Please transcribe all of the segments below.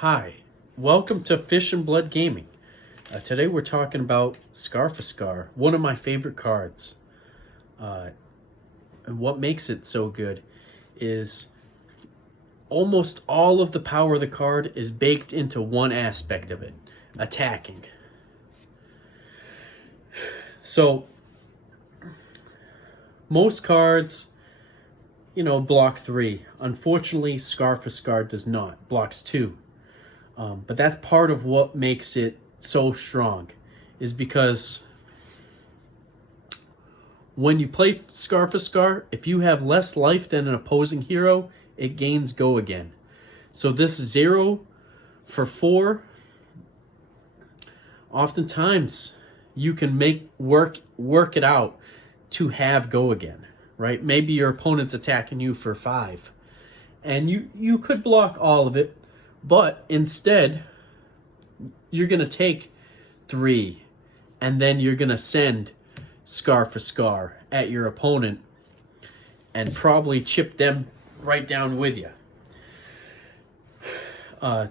Hi, welcome to Fish and Blood Gaming. Today we're talking about Scar for Scar, one of my favorite cards. And what makes it so good is almost all of the power of the card is baked into one aspect of it, attacking. So, most cards, block 3. Unfortunately, Scar for Scar does not. Blocks 2. But that's part of what makes it so strong, is because when you play Scar for Scar, if you have less life than an opposing hero, it gains Go Again. So this 0 for 4, oftentimes you can work it out to have Go Again, right? Maybe your opponent's attacking you for 5, and you could block all of it, but instead you're going to take 3, and then you're going to send Scar for Scar at your opponent and probably chip them right down with you.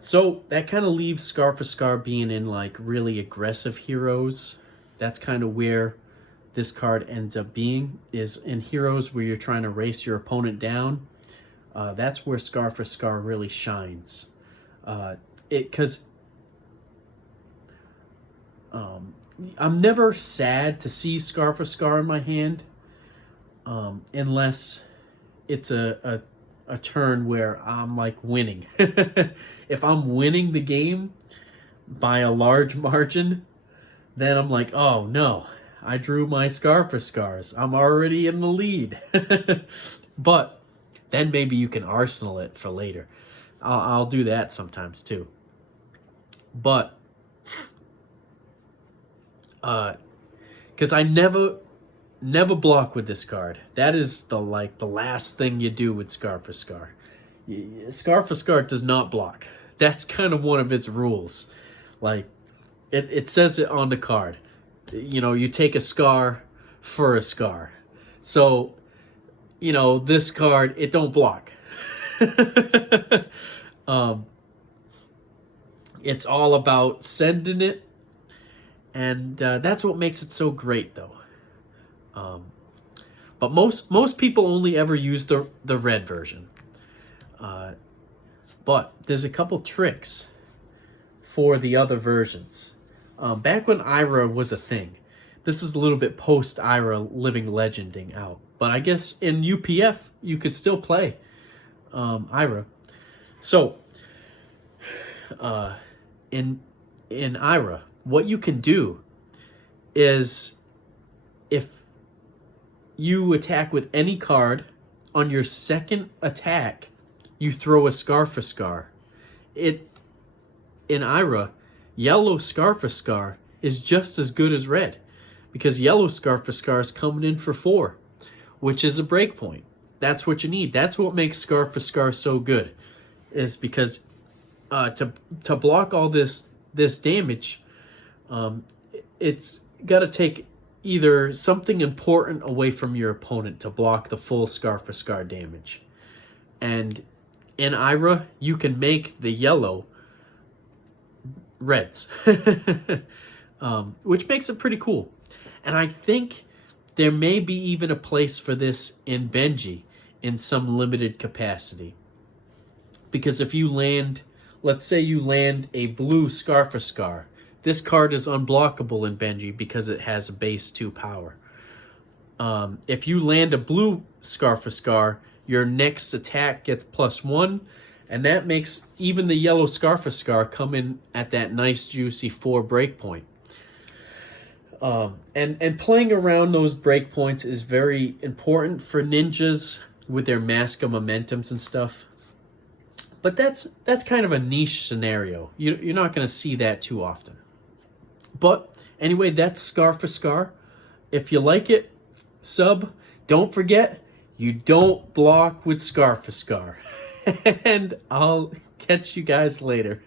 So that kind of leaves Scar for Scar being in like really aggressive heroes. That's kind of where this card ends up being, is in heroes where you're trying to race your opponent down. That's where Scar for Scar really shines. Because I'm never sad to see Scar for Scar in my hand, unless it's a turn where I'm like winning. If I'm winning the game by a large margin, then I'm like, oh no, I drew my Scar for Scars. I'm already in the lead. But then maybe you can arsenal it for later. I'll do that sometimes too. But because I never block with this card. That is the last thing you do with Scar for Scar. Scar for Scar does not block. That's kind of one of its rules. Like it says it on the card. You take a scar for a scar. So, this card, it don't block. It's all about sending it, and that's what makes it so great, though. But most people only ever use the red version. But there's a couple tricks for the other versions. Back when Ira was a thing, this is a little bit post Ira Living Legending out, but I guess in UPF you could still play Ira. So in Ira, what you can do is, if you attack with any card, on your second attack you throw a Scar for Scar. In Ira, yellow Scar for Scar is just as good as red, because yellow Scar for Scar is coming in for 4, which is a breakpoint. That's what you need. That's what makes Scar for Scar so good, is because to block all this damage, it's got to take either something important away from your opponent to block the full Scar for Scar damage. And in Ira, you can make the yellow reds, which makes it pretty cool. And I think there may be even a place for this in Benji in some limited capacity. Because if you land, let's say you land a blue Scar for Scar, this card is unblockable in Benji because it has a base 2 power. If you land a blue Scar for Scar, your next attack gets +1, and that makes even the yellow Scar for Scar come in at that nice juicy 4 breakpoint. And playing around those breakpoints is very important for ninjas with their Mask of Momentums and stuff. But that's kind of a niche scenario. You're not going to see that too often. But anyway, that's Scar for Scar. If you like it, sub. Don't forget, you don't block with Scar for Scar. And I'll catch you guys later.